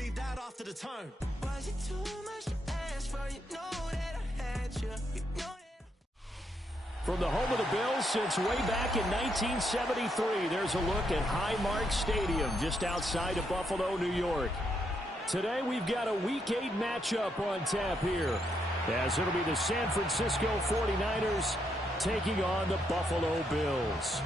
leave that after the tone. Was it too much to ask for? You know that I had you. You know that. From the home of the Bills since way back in 1973, there's a look at Highmark Stadium just outside of Buffalo, New York. Today we've got a Week 8 matchup on tap here, as it'll be the San Francisco 49ers taking on the Buffalo Bills.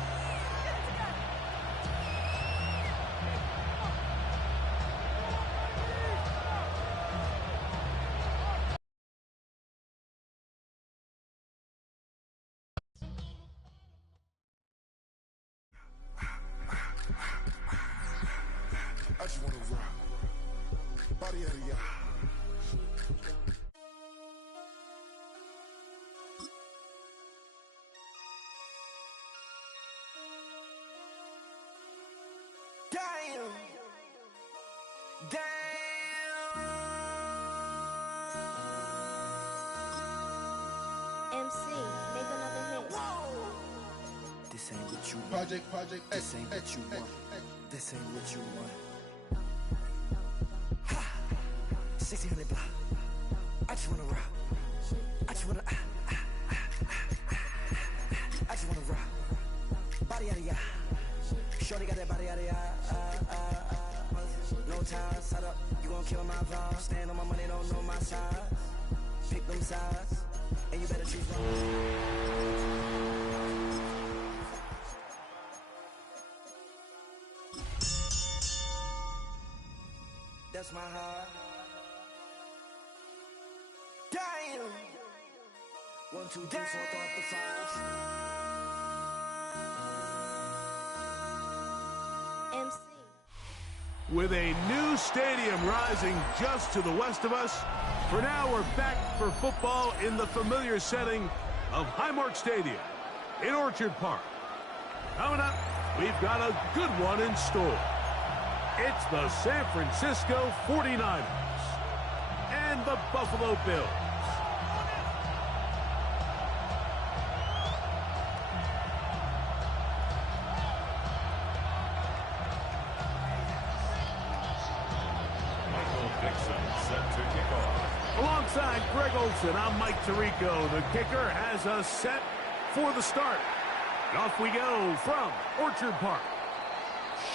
I just wanna rock. Body out of ya. Damn. MC, make another hit. This ain't what you want. Project. This ain't what you want. This ain't what you want. 1600 block. I just wanna rock. I just wanna I just wanna rock. Body out of ya. Shorty got that body out of ya. No time, set up. You gon' kill my vibe. Stand on my money, don't know my size. Pick them sides, and you better choose one. That's my heart. Damn. 1, 2, 3, 4, 5. MC. With a new stadium rising just to the west of us, for now we're back for football in the familiar setting of Highmark Stadium in Orchard Park. Coming up, we've got a good one in store. It's the San Francisco 49ers and the Buffalo Bills. Alongside Greg Olsen, I'm Mike Tirico. The kicker has us set for the start. And off we go from Orchard Park.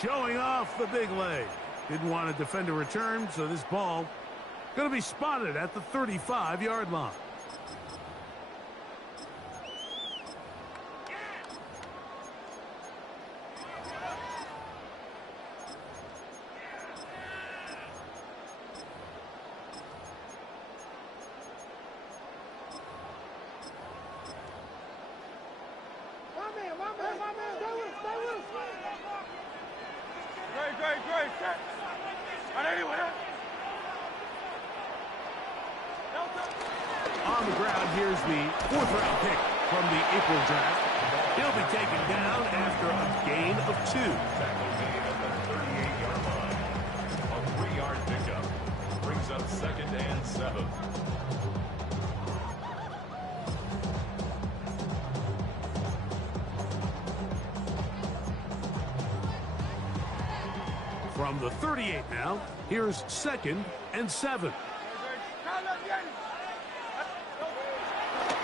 Showing off the big leg. Didn't want to defend a return, so this ball going to be spotted at the 35-yard line. On the ground, here's the fourth-round pick from the April draft. He'll be taken down after a gain of 2. Tackle made at the 38-yard line. A 3-yard pickup brings up 2nd and 7. From the 38 now, here's 2nd and 7.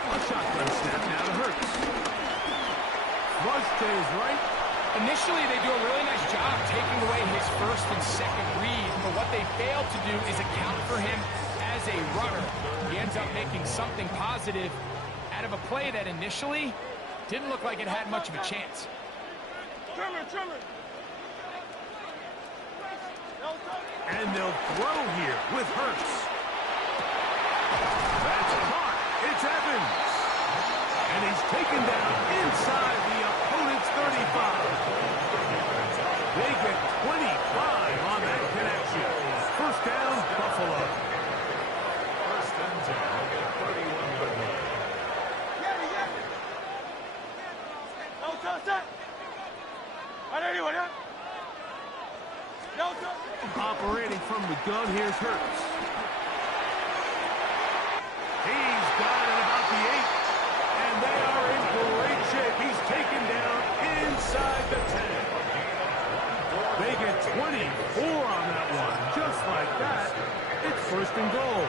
A shotgun snap now to Hurts. Rush to his right. Initially, they do a really nice job taking away his first and second read, but what they fail to do is account for him as a runner. He ends up making something positive out of a play that initially didn't look like it had much of a chance. And they'll throw here with Hurts. That's caught. It's Evans. And he's taken down inside the opponent's 35. They get 25 on that connection. First down, Buffalo. First and 10 at 31-yard line. Operating from the gun, here's Hurts. He's got it about the 8. And they are in great shape. He's taken down inside the 10. They get 24 on that one, just like like that, it's first and goal.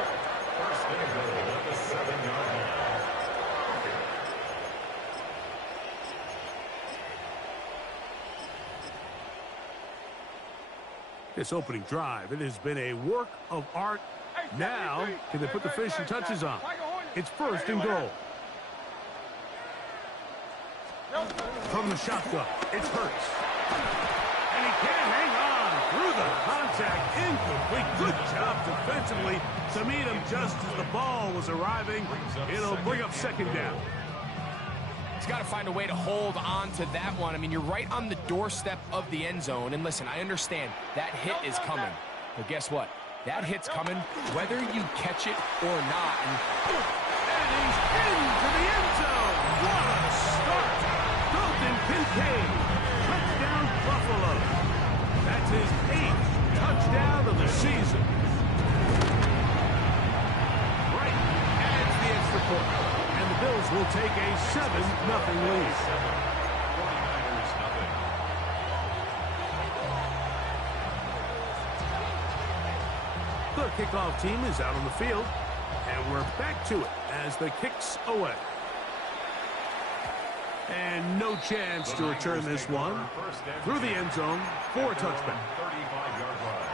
First and goal at the 7-yard line. This opening drive, it has been a work of art. Now, can they put the finishing touches on? It's first and goal. From the shotgun, it's Hurts. And he can't hang on through the contact. Incomplete. Good job defensively to meet him just as the ball was arriving. It'll bring up second down. He's got to find a way to hold on to that one. I mean, you're right on the doorstep of the end zone. And listen, I understand that hit is coming. But guess what? That hit's coming whether you catch it or not. And he's into the end zone. What a start. Dalton Kincaid. Touchdown Buffalo. That's his 8th touchdown of the season. Right adds the extra point. And the Bills will take a 7-0 lead. 49ers nothing. The kickoff team is out on the field, and we're back to it as the kick's away. And no chance to return this one through the end zone for a touchback. 35-yard line.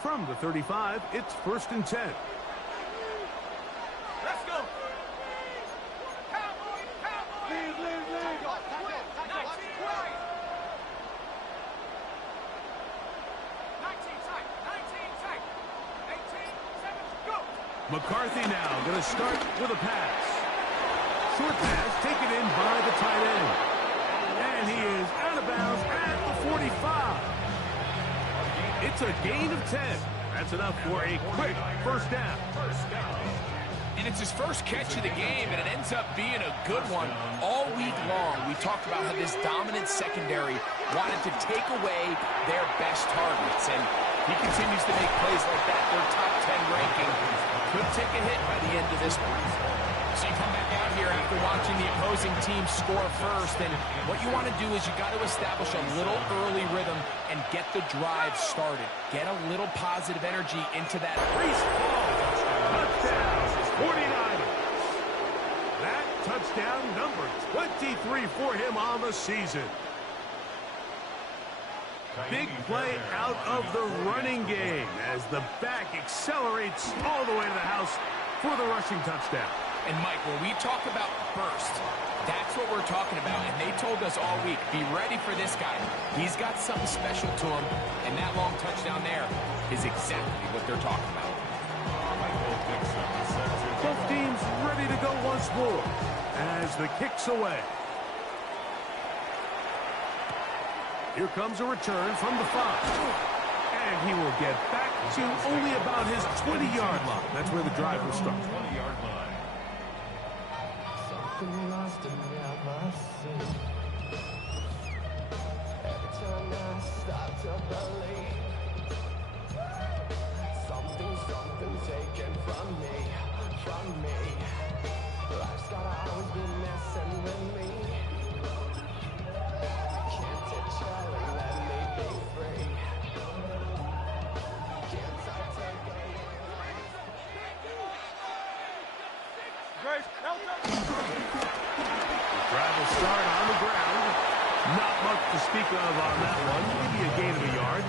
From the 35, it's first and 10. let's go. McCarthy now going to start with a pass. Short pass taken in by the tight end. And he is out of bounds at the 45. It's a gain of 10. That's enough for a quick first down. And it's his first catch of the game, and it ends up being a good one. All week long, we talked about how this dominant secondary wanted to take away their best targets, and he continues to make plays like that. Their top 10 ranking could take a hit by the end of this one. So you come back out here after watching the opposing team score first, and what you want to do is you got to establish a little early rhythm and get the drive started. Get a little positive energy into that. Touchdown, 49ers. That touchdown number 23 for him on the season. Big play out of the running game as the back accelerates all the way to the house for the rushing touchdown. And Mike, when we talk about burst, that's what we're talking about. And they told us all week, be ready for this guy. He's got something special to him, and that long touchdown there is exactly what they're talking about. Both teams ready to go once more as the kick's away. Here comes a return from the 5. And he will get back to only about his 20-yard line. That's where the drive will start. 20-yard line. Something lost and never seen. Every time I start to believe something taken from me. Life's gotta always be messing with me. Can't it Charlie let me be free? Can't I take it? Drive will start on the ground. Not much to speak of on that one. Maybe a gain of a yard.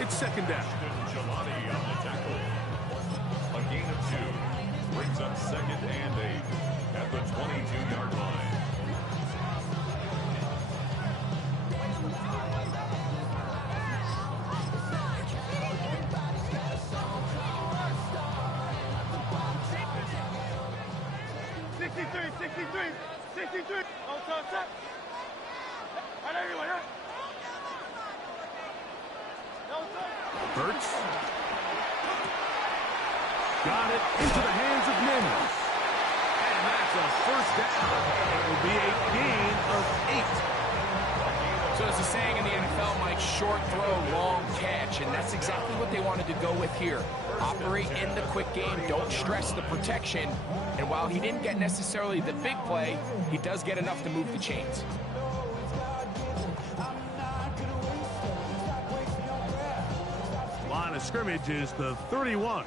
It's second down. Jelani on the tackle. A gain of 2 brings up second and 8 at the 22-yard line. Hurts. Got it into the hands of Mims. And that's a first down. It will be a gain of 8. So there's a saying in the NFL, Mike, short throw, long catch, and that's exactly what they wanted to go with here. Operate in the quick game, don't stress the protection, and while he didn't get necessarily the big play, he does get enough to move the chains. Line of scrimmage is the 31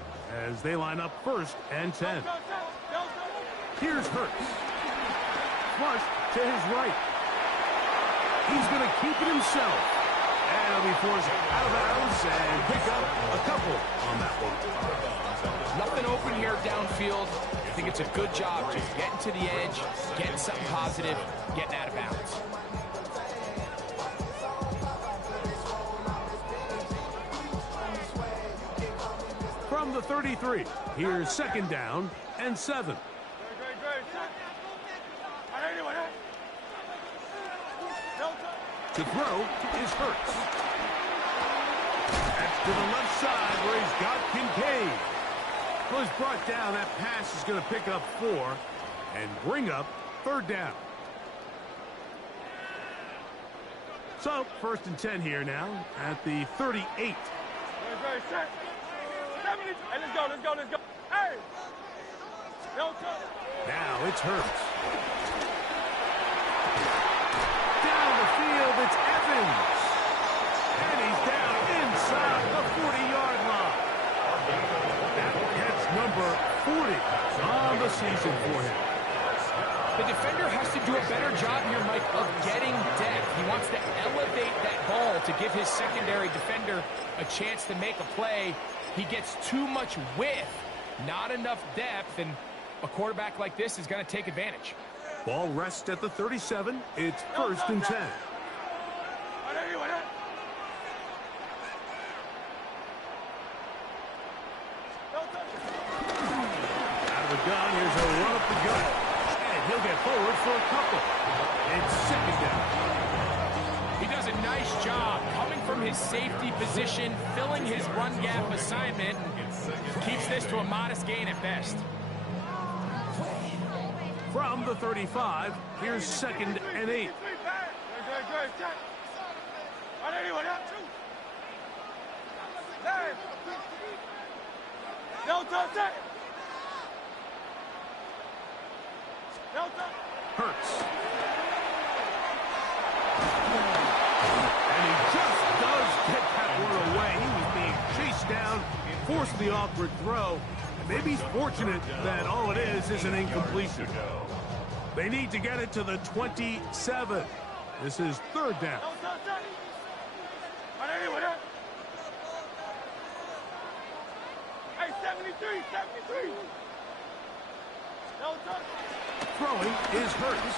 as they line up 1st and 10. Here's Hurts. Flush to his right. He's going to keep it himself. And he'll be forced out of bounds and pick up a couple on that one. Nothing open here downfield. I think it's a good job just getting to the edge, getting something positive, getting out of bounds. From the 33, here's 2nd down and 7. To throw is Hurts. That's to the left side where he's got Kincaid. Well, he's brought down. That pass is going to pick up 4 and bring up 3rd down. So, 1st and 10 here now at the 38. Hey, let's go. Hey! Now it's Hurts. Down the field, it's Evans. And he's down inside the 40-yard line. That's number 40 on the season for him. The defender has to do a better job here, Mike, of getting depth. He wants to elevate that ball to give his secondary defender a chance to make a play. He gets too much width, not enough depth, and a quarterback like this is going to take advantage. Ball rests at the 37. It's 1st and 10. Out of the gun, here's a run up the gut. And he'll get forward for a couple. It's 2nd down. He does a nice job coming from his safety position, filling his run gap assignment, and keeps this to a modest gain at best. From the 35, here's 2nd and 8. Hurts. And he just does get that one away. He was being chased down, forced the awkward throw. Maybe he's fortunate that all it is an incompletion. They need to get it to the 27. This is 3rd down. Hey, 73. Throwing is Hurts.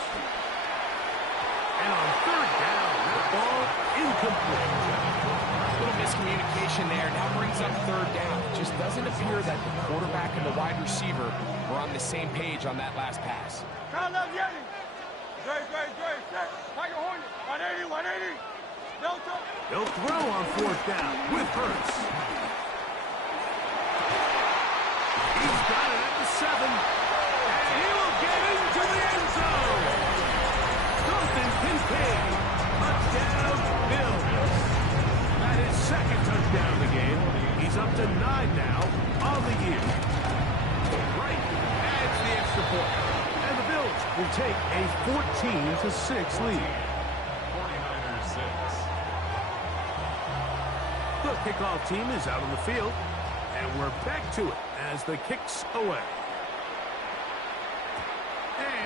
And on 3rd down, that ball incomplete. A little miscommunication there. Now brings up 3rd down. It just doesn't appear that the quarterback and the wide receiver were on the same page on that last pass. They'll throw on 4th down with Hurts. He's got it at the 7. And he will get into the end zone. Jonathan Kincaid. Touchdown, Bills. That is 2nd touchdown of the game. He's up to 9 now on the year. Right adds the extra point. And the Bills will take a 14-6 lead. 49ers 6. The kickoff team is out on the field, and we're back to it as the kick's away.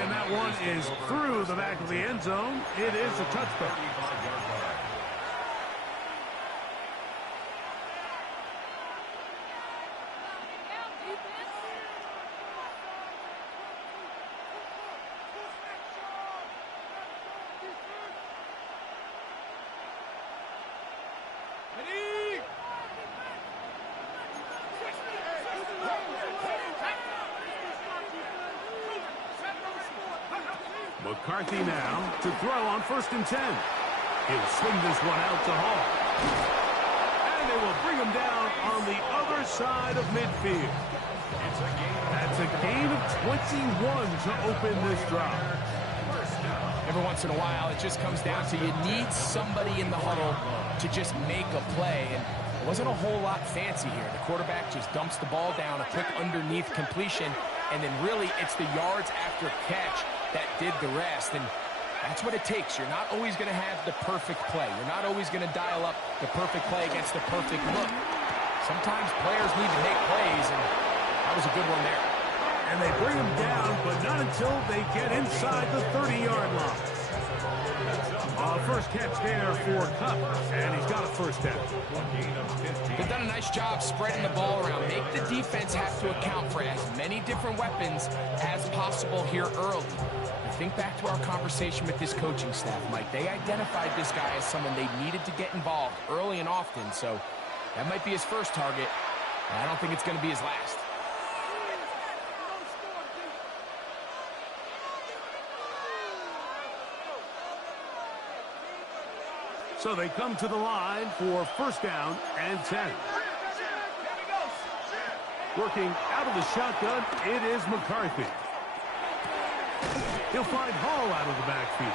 And that one is through the back of the end zone. It is a touchback. 35-yard line. McCarthy now to throw on 1st and 10. He'll swing this one out to Hall. And they will bring him down on the other side of midfield. That's a gain of 21 to open this drive. 1st down. Every once in a while, it just comes down to you need somebody in the huddle to just make a play. And it wasn't a whole lot fancy here. The quarterback just dumps the ball down, a quick underneath completion, and then really it's the yards after catch that did the rest. And that's what it takes. You're not always going to have the perfect play. You're not always going to dial up the perfect play against the perfect look. Sometimes players need to make plays, and that was a good one there. And they bring him down, but not until they get inside the 30-yard line. First catch there for Cup, and he's got a first down. They've done a nice job spreading the ball around. Make the defense have to account for as many different weapons as possible here early. And think back to our conversation with this coaching staff, Mike. They identified this guy as someone they needed to get involved early and often, so that might be his first target. I don't think it's going to be his last. So they come to the line for first down and 10. Working out of the shotgun, it is McCarthy. He'll find Hall out of the backfield.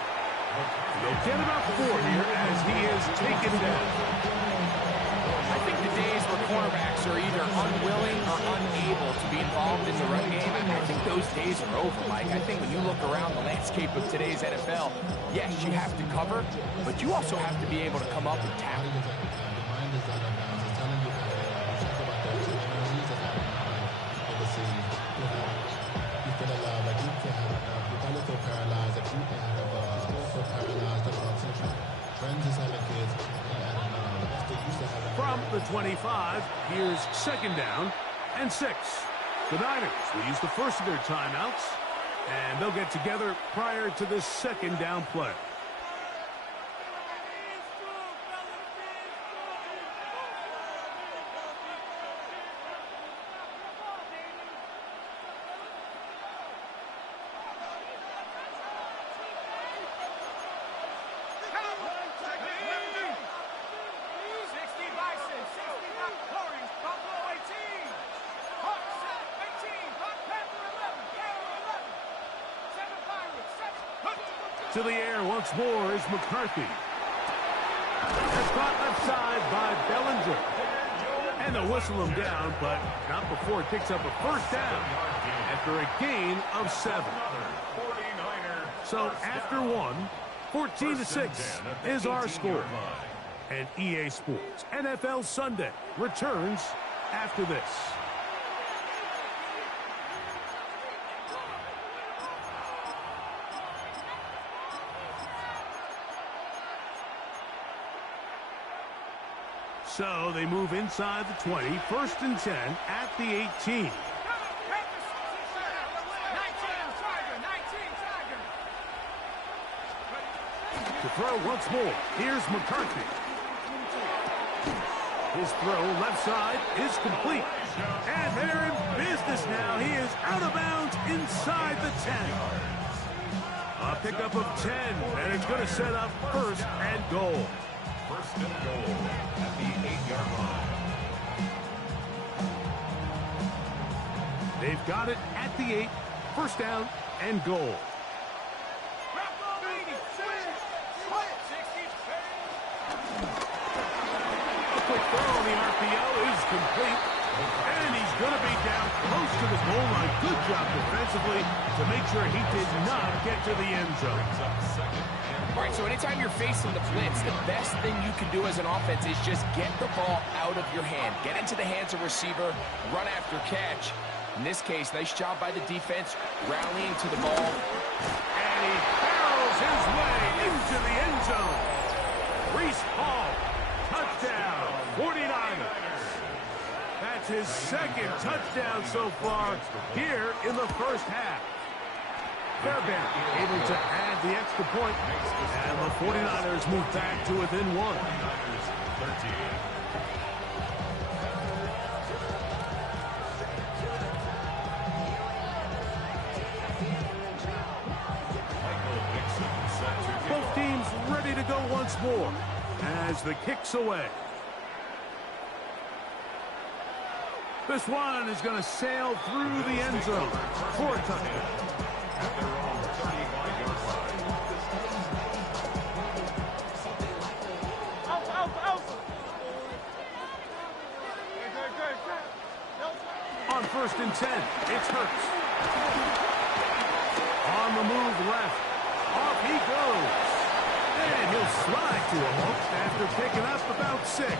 They'll get about 4 here as he is taken down. I think the days where cornerbacks are either unwilling or unable to be involved in the run game, I think those days are over, Mike. I think when you look around the landscape of today's NFL, yes, you have to cover, but you also have to be able to come up and tackle. From the 25, here's second down and 6. The Niners will use the first of their timeouts, and they'll get together prior to this second down play. To the air once more is McCarthy. That's caught left side by Bellinger. And they'll whistle him down, but not before it picks up a first down after a gain of 7. So after 1, 14-6 is our score. And EA Sports NFL Sunday returns after this. So they move inside the 20, first and 10 at the 18. To throw once more, here's McCarthy. His throw left side is complete. And they're in business now. He is out of bounds inside the 10. A pickup of 10, and it's going to set up first and goal. First and goal at the 8-yard line. They've got it at the 8, first down and goal. A quick throw on the RPO is complete, and he's going to be down close to the goal line. Good job defensively to make sure he did not get to the end zone. All right, so anytime you're facing the blitz, the best thing you can do as an offense is just get the ball out of your hand. Get into the hands of receiver, run after catch. In this case, nice job by the defense, rallying to the ball. And he barrels his way into the end zone. Reese Hall, touchdown, 49ers. That's his second touchdown so far here in the first half. Fairbairn able to add the extra point, and the 49ers move back to within 1. Both teams ready to go once more as the kick's away. This one is going to sail through the end zone for a touchdown. At their own 35-yard line. first and 10. It's Hurts. On the move left. Off he goes. And he'll slide to a hook after picking up about 6.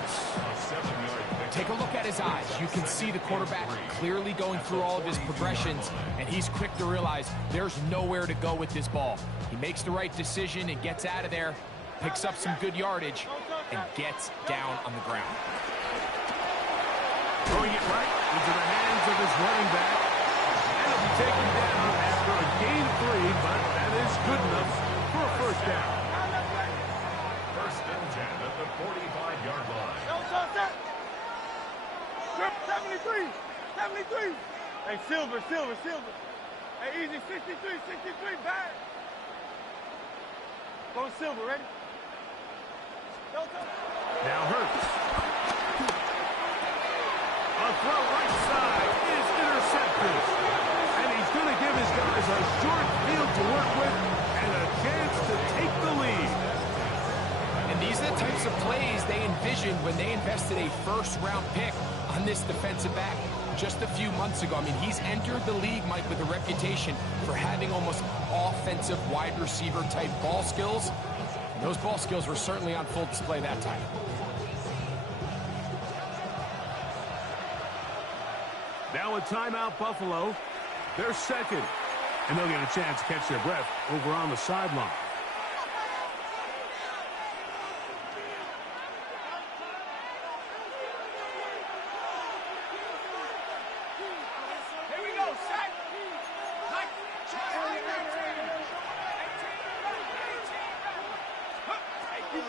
Take a look at his eyes. You can see the quarterback clearly going through all of his progressions, and he's quick to realize there's nowhere to go with this ball. He makes the right decision and gets out of there, picks up some good yardage, and gets down on the ground. Throwing it right into the hands of his running back. And it'll be taken down after a gain 3, but that is good enough for a first down. First and 10 at the 45-yard line. 73. Hey, Silver. Hey, easy, 63, back. Go Silver, ready? Now Hurts. A throw right side is intercepted. And he's going to give his guys a short field to work with and a chance to take the lead. And these are the types of plays they envisioned when they invested a first-round pick on this defensive back just a few months ago. I mean, he's entered the league, Mike, with a reputation for having almost offensive wide receiver type ball skills. And those ball skills were certainly on full display that time. Now a timeout, Buffalo. They're second. And they'll get a chance to catch their breath over on the sideline.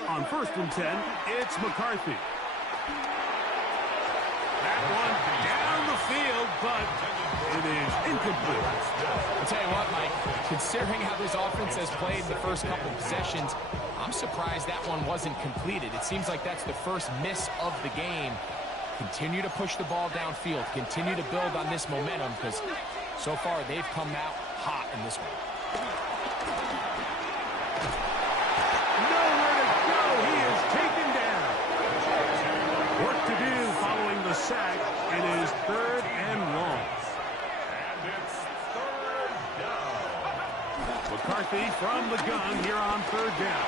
On first and 10, it's McCarthy. That one down the field, but it is incomplete. I'll tell you what, Mike, considering how this offense has played in the first couple of possessions, I'm surprised that one wasn't completed. It seems like that's the first miss of the game. Continue to push the ball downfield. Continue to build on this momentum because so far they've come out hot in this one. Sack. It is third and long. And it's third down. McCarthy from the gun here on third down.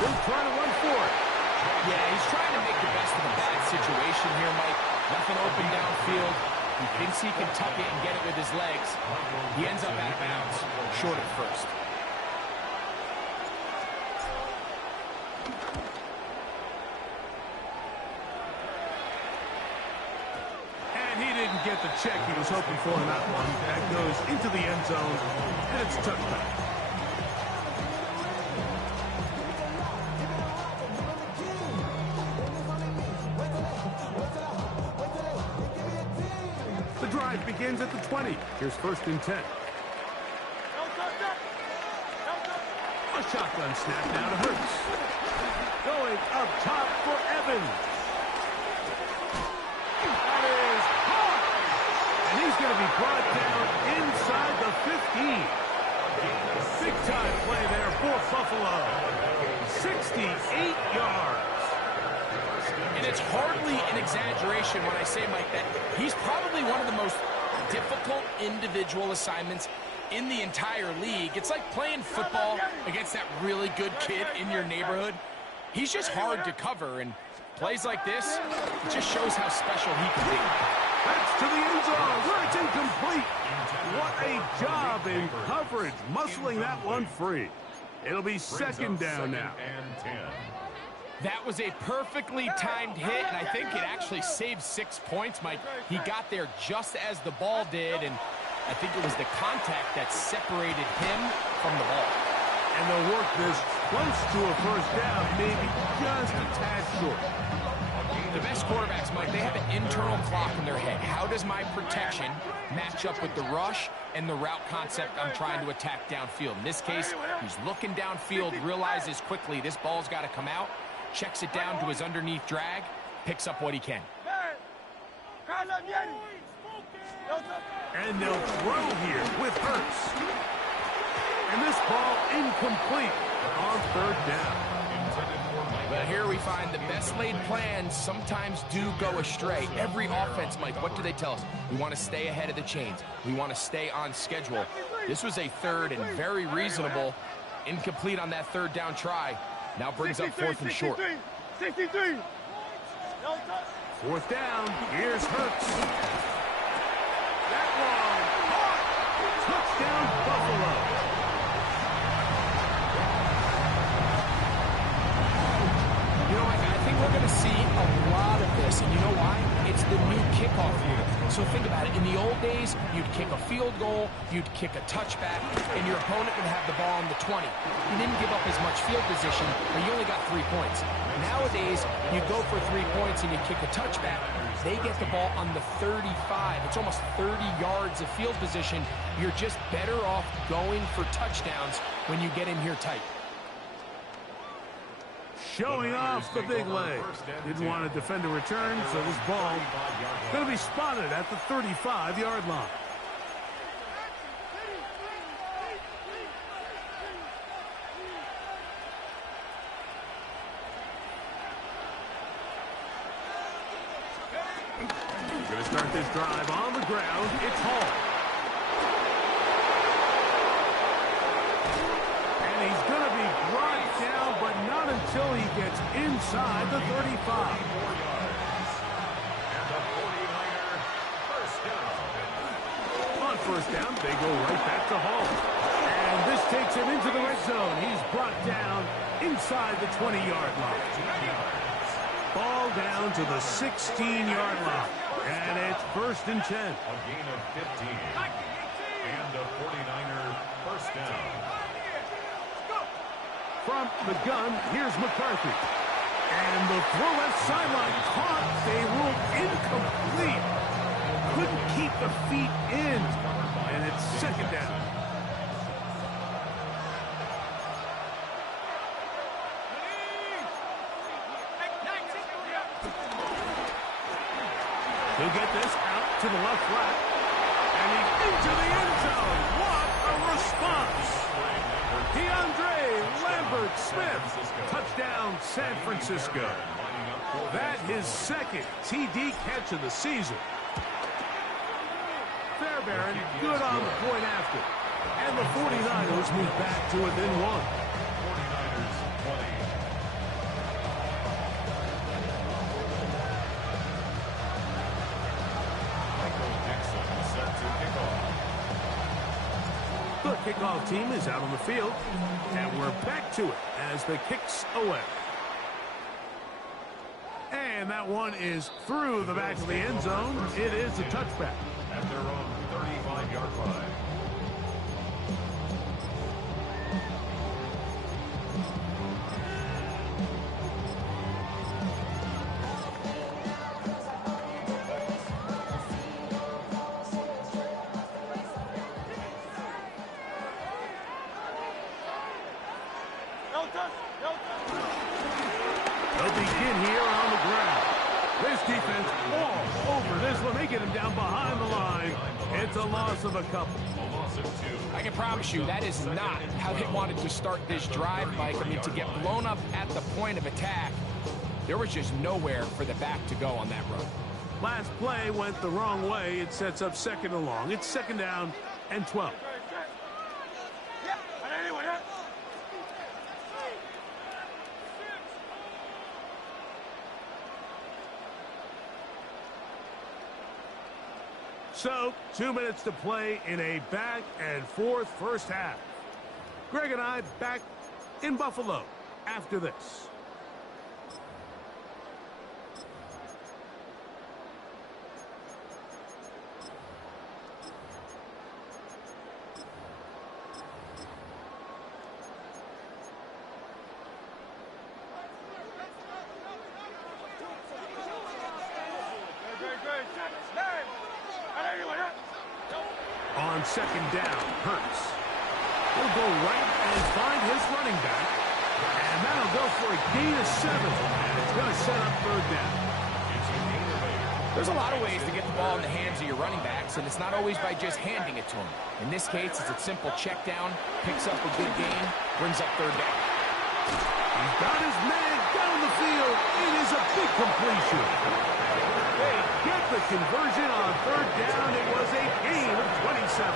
He'll try to run for it. Yeah, he's trying to make the best of a bad situation here, Mike. Nothing open downfield. He thinks he can tuck it and get it with his legs. He ends up out of bounds, short at first. Get the check he was hoping for in that one. That goes into the end zone, and it's a touchback. The drive begins at the 20. Here's first and 10. A shotgun snap now to Hurts. Going up top for Evans. He's going to be brought down inside the 15. Big-time play there for Buffalo. 68 yards. And it's hardly an exaggeration when I say, Mike, that he's probably one of the most difficult individual assignments in the entire league. It's like playing football against that really good kid in your neighborhood. He's just hard to cover, and plays like this, it just shows how special he can be. That's to the end zone where it's incomplete. What a job in coverage, muscling that one free. It'll be second down now. And 10. That was a perfectly timed hit, and I think it actually saved 6 points, Mike. He got there just as the ball did, and I think it was the contact that separated him from the ball. And they'll work this close to a first down, maybe just a tad short. The best quarterbacks, Mike, they have an internal clock in their head. How does my protection match up with the rush and the route concept I'm trying to attack downfield? In this case, he's looking downfield, realizes quickly this ball's got to come out, checks it down to his underneath drag, picks up what he can. And they'll throw here with Hurts. And this ball incomplete on third down. Well, here we find the best laid plans sometimes do go astray. Every offense, Mike, what do they tell us? We want to stay ahead of the chains. We want to stay on schedule. This was a third and very reasonable. Incomplete on that third down try. Now brings up fourth and short. 63. Fourth down. Here's Hurts. That one. Touchdown, Buffalo. You know, I think we're going to see a lot of this, and you know why? It's the new kickoff rule. So think about it. In the old days, you'd kick a field goal, you'd kick a touchback, and your opponent would have the ball on the 20. You didn't give up as much field position, but you only got 3 points. Nowadays, you go for 3 points and you kick a touchback. They get the ball on the 35. It's almost 30 yards of field position. You're just better off going for touchdowns when you get in here tight. Showing off the big leg. Didn't want to defend a return, so this ball going to be spotted at the 35-yard line. Going to start this drive on the ground. It's Hall. And he's going to be brought down, but not until he gets inside the 35. On first down, they go right back to Hall. And this takes him into the red zone. He's brought down inside the 20-yard line. Ball down to the 16-yard line. And it's first and 10. A gain of 15. And a 49er first down. From the gun, here's McCarthy. And the throw left sideline caught. They ruled incomplete. Couldn't keep the feet in. And it's second down. He'll get this out to the left flat. And he's into the end zone. What a response. DeAndre Lambert-Smith. Touchdown, San Francisco. That his second TD catch of the season. Fairbairn good on the point after. And the 49ers move back to within one. 49ers 20. The kickoff team is out on the field, and we're back to it as the kick's away. And that one is through the back of the end zone. It is a touchback. At their own 35-yard line. They'll begin here on the ground. This defense all over this one. They get him down behind the line. It's a loss of a couple. A loss of 2. I can promise you that is not how they wanted to start this drive, Mike. I mean, to get blown up at the point of attack, there was just nowhere for the back to go on that run. Last play went the wrong way. It sets up second and long. It's second down and 12. So, 2 minutes to play in a back-and-forth first half. Greg and I back in Buffalo after this. On second down, Hurts. He'll go right and find his running back. And that'll go for a gain of 7. And it's going to set up third down. There's a lot of ways to get the ball in the hands of your running backs, and it's not always by just handing it to them. In this case, it's a simple check down, picks up a good gain, brings up third down. He's got his man Down the field, it is a big completion. They get the conversion on third down. It was a gain of 27.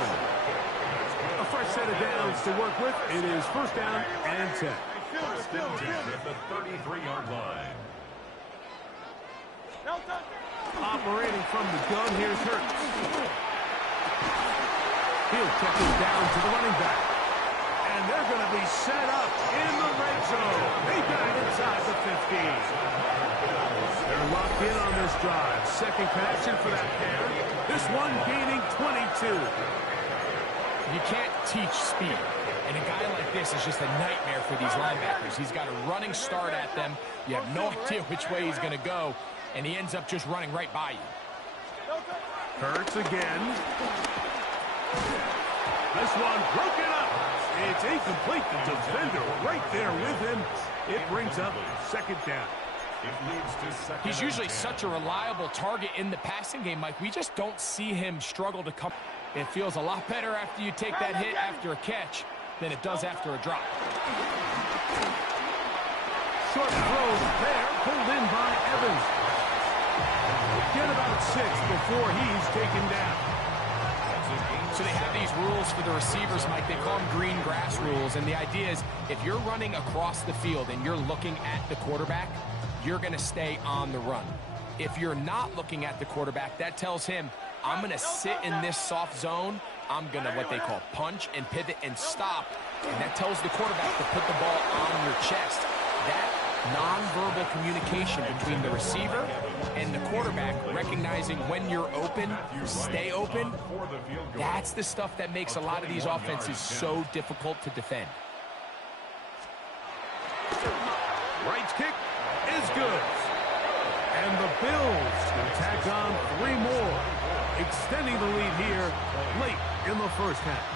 A fresh set of downs to work with. It is first down and 10. First and 10 at the 33-yard line. Operating from the gun, here's Hurts. He'll check it down to the running back. And they're going to be set up in the red zone. They got it inside the 15. They're locked in on this drive. Second connection for that pair. This one gaining 22. You can't teach speed. And a guy like this is just a nightmare for these linebackers. He's got a running start at them. You have no idea which way he's going to go. And he ends up just running right by you. Hurts again. This one broken up. It's incomplete. The defender right there with him. It brings up second down. It leads to second. He's usually such a reliable target in the passing game, Mike. We just don't see him struggle to come. It feels a lot better after you take that hit after a catch than it does after a drop. Short throws there, pulled in by Evans. Get about 6 before he's taken down. So they have these rules for the receivers, Mike. They call them green grass rules. And the idea is if you're running across the field and you're looking at the quarterback, you're going to stay on the run. If you're not looking at the quarterback, that tells him, I'm going to sit in this soft zone. I'm going to what they call punch and pivot and stop. And that tells the quarterback to put the ball on your chest. That nonverbal communication between the receiver and the quarterback, recognizing when you're open, stay open, that's the stuff that makes a lot of these offenses so difficult to defend. Right kick is good. And the Bills will tack on 3 more, extending the lead here late in the first half.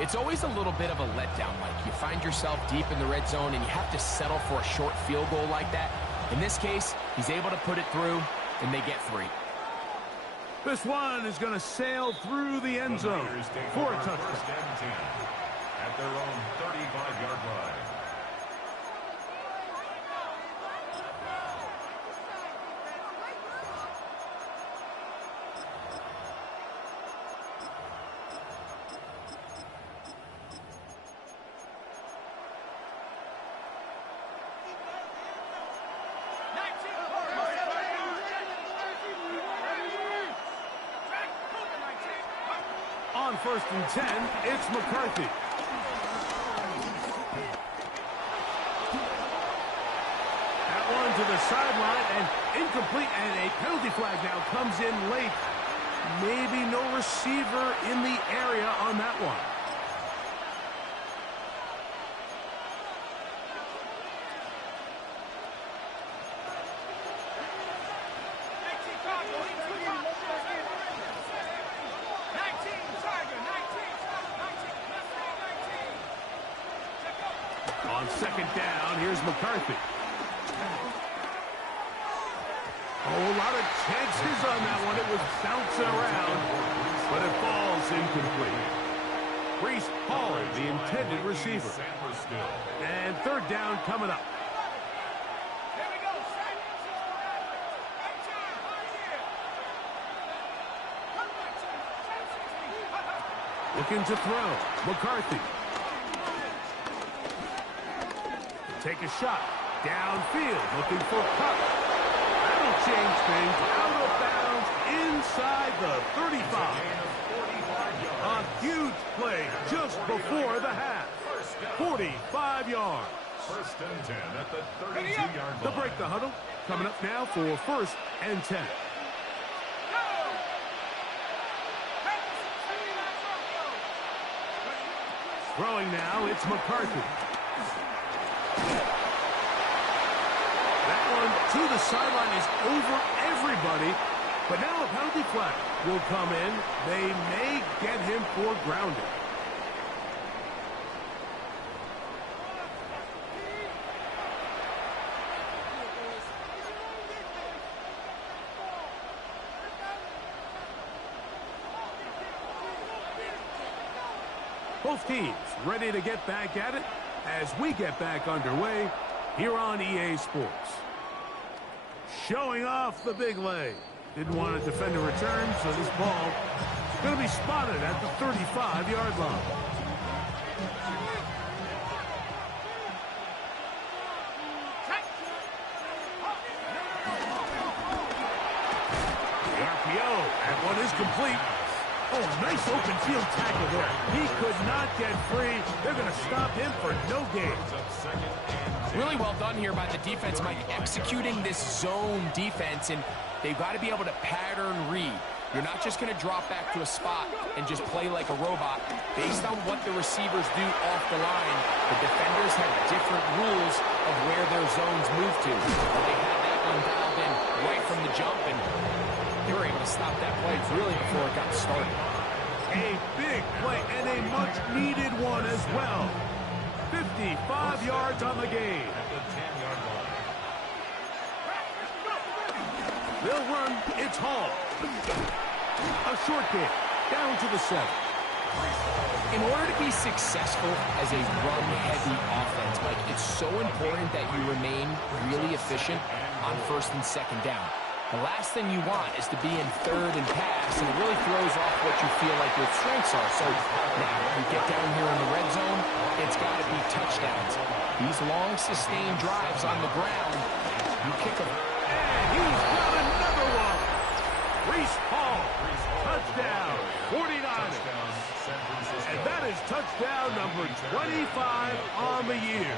It's always a little bit of a letdown, Mike. You find yourself deep in the red zone and you have to settle for a short field goal like that. In this case, he's able to put it through, and they get 3. This one is going to sail through the end zone for a touchdown. First and 10 at their own 35-yard line. On first and 10, it's McCarthy. That one to the sideline and incomplete, and a penalty flag now comes in late. Maybe no receiver in the area on that one. On second down, here's McCarthy. Oh, a lot of chances on that one. It was bouncing around, but it falls incomplete. Breece Hall, the intended receiver. And third down coming up. Looking to throw. McCarthy. Take a shot. Downfield. Looking for Cup. That'll change things. Out of bounds. Inside the 35. A huge play just before the half. 45 yards. First and 10 at the 32-yard line. They'll break the huddle. Coming up now for first and 10. Throwing now, it's McCarthy. That one to the sideline is over everybody. But now a penalty flag will come in. They may get him for grounding. Both teams ready to get back at it as we get back underway here on EA Sports. Showing off the big leg. Didn't want to defend a return, so this ball is going to be spotted at the 35-yard line. The RPO, and one is complete. Oh, nice open field tackle there. He could not get free. They're going to stop him for no gain. Really well done here by the defense, Mike, executing this zone defense, and they've got to be able to pattern read. You're not just going to drop back to a spot and just play like a robot. Based on what the receivers do off the line, the defenders have different rules of where their zones move to. They had that one dialed in right from the jump, and they were able to stop that play really before it got started. A big play and a much-needed one as well. 55 yards on the game. They'll run. It's Hall. A short game. Down to the 7. In order to be successful as a run-heavy offense, Mike, it's so important that you remain really efficient on first and second down. The last thing you want is to be in third and pass, and it really throws off what you feel like your strengths are. So now you get down here in the red zone, it's got to be touchdowns. These long, sustained drives on the ground, you kick them. And he's got another one. Reese Hall, touchdown, 49ers. And that is touchdown number 25 on the year.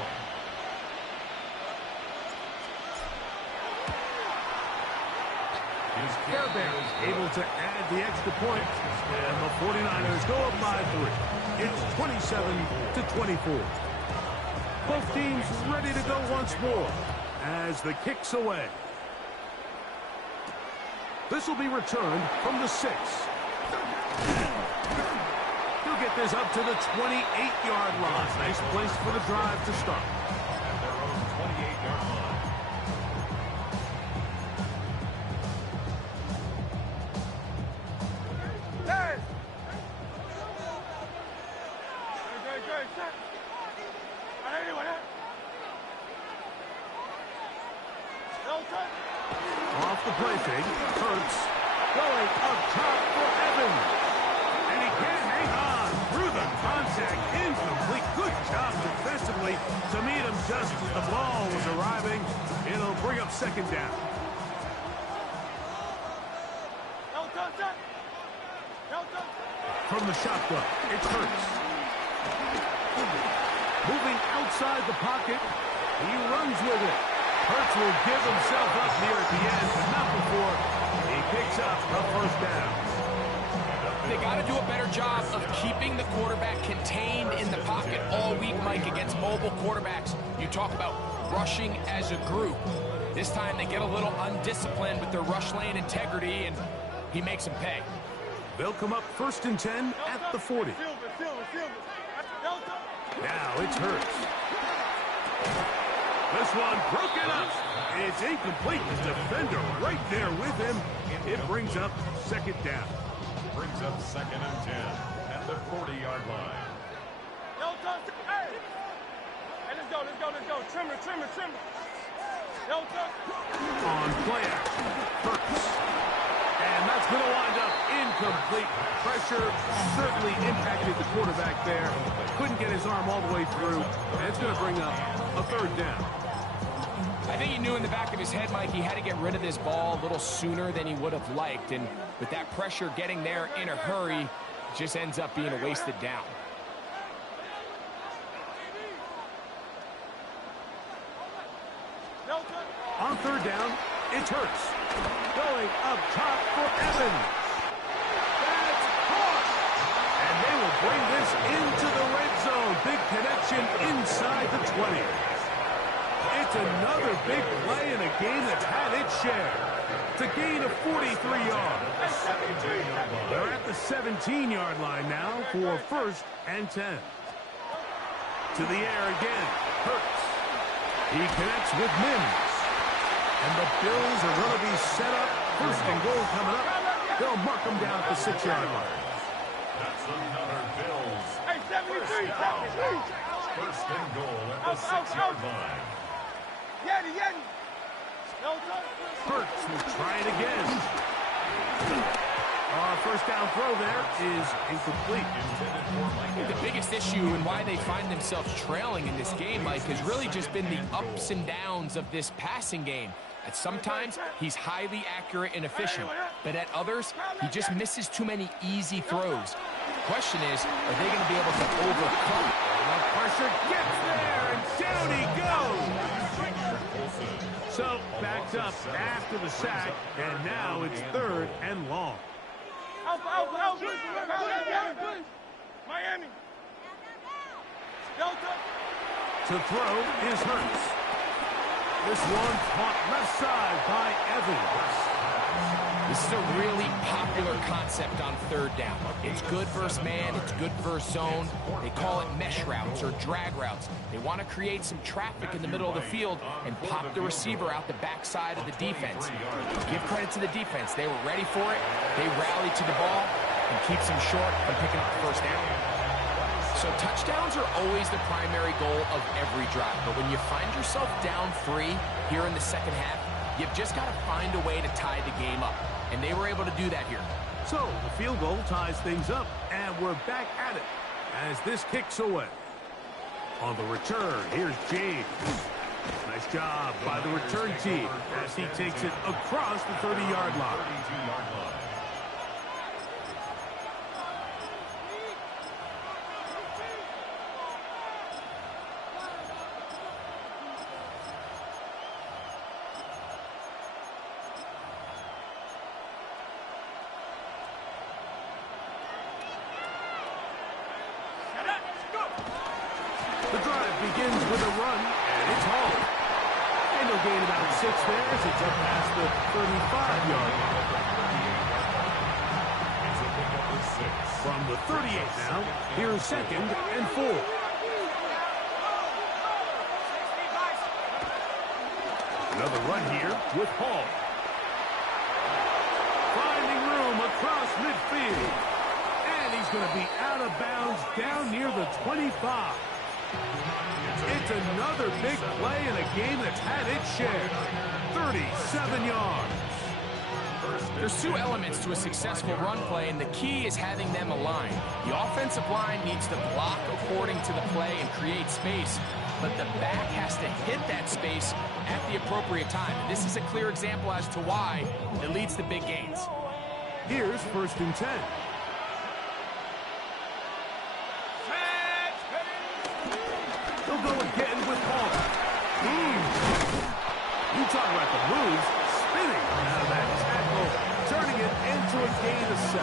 Fairbairn able to add the extra point, and the 49ers go up by 3. It's 27-24. Both teams ready to go once more as the kick's away. This will be returned from the 6. He'll get this up to the 28-yard line. Nice place for the drive to start. At their own 28-yard line. Off the play fake, Hurts going up top for Evans. And he can't hang on through the contact. Incomplete. Good job defensively to meet him just as the ball was arriving. It'll bring up second down. From the shotgun, it's Hurts. Moving outside the pocket, he runs with it. Hurts will give himself up near at the end, but not before he picks up a first down. They got to do a better job of keeping the quarterback contained in the pocket all week, Mike, against mobile quarterbacks. You talk about rushing as a group. This time they get a little undisciplined with their rush lane integrity, and he makes them pay. They'll come up first and 10 at the 40. Now it's Hurts. This one broken up. It's incomplete. The defender right there with him. It brings up second down. Brings up second and 10 at the 40-yard line. Hey, let's go. Trimmer. On play action, Hurts. And that's going to wind up incomplete. Pressure certainly impacted the quarterback there. Couldn't get his arm all the way through. And it's going to bring up a third down. I think he knew in the back of his head, Mike, he had to get rid of this ball a little sooner than he would have liked. And with that pressure getting there in a hurry, it just ends up being a wasted down. On third down, it's Hurts. Going up top for Evans. That's caught. And they will bring this into the red zone. Big connection inside the 20. It's another big play in a game that's had its share. It's a gain of 43 yards. They're at the 17-yard line now for first and 10. To the air again, Hurts. He connects with Mims. And the Bills are going to be set up. First and goal coming up. They'll mark them down at the 6-yard line. That's another Bills. Hey, 73. First and goal at the 6-yard line. Hurts will try it again. First down throw there is incomplete. I think the biggest issue and why they find themselves trailing in this game, Mike, has really just been the ups and downs of this passing game. At sometimes, he's highly accurate and efficient, but at others, he just misses too many easy throws. The question is, are they going to be able to overcome it? The pressure gets there, and down he goes. So, backed up after the sack, and now it's 3rd and long. Miami. To throw is Hurts. This one caught left side by Evans. This is a really popular concept on 3rd down. It's good versus man, it's good versus zone. They call it mesh routes or drag routes. They want to create some traffic in the middle of the field and pop the receiver out the backside of the defense. Give credit to the defense. They were ready for it. They rallied to the ball and keeps them short from picking up the first down. So touchdowns are always the primary goal of every drive. But when you find yourself down 3 here in the second half, you've just got to find a way to tie the game up. And they were able to do that here. So the field goal ties things up, and we're back at it as this kicks away. On the return, here's James. Nice job by the return team as he takes it across the 30-yard line. The drive begins with a run, and it's home. And they'll gain about 6 there as it's up past the 35-yard line. From the 38 now, here's 2nd and 4. Another run here with Hall. Finding room across midfield. And he's going to be out of bounds down near the 25. It's another big play in a game that's had its share. 37 yards. There's 2 elements to a successful run play, and the key is having them aligned. The offensive line needs to block according to the play and create space, but the back has to hit that space at the appropriate time. And this is a clear example as to why it leads to big gains. Here's 1st and 10. They'll go again with Hall. You talk about the moves, spinning out of that tackle, turning it into a gain of 7.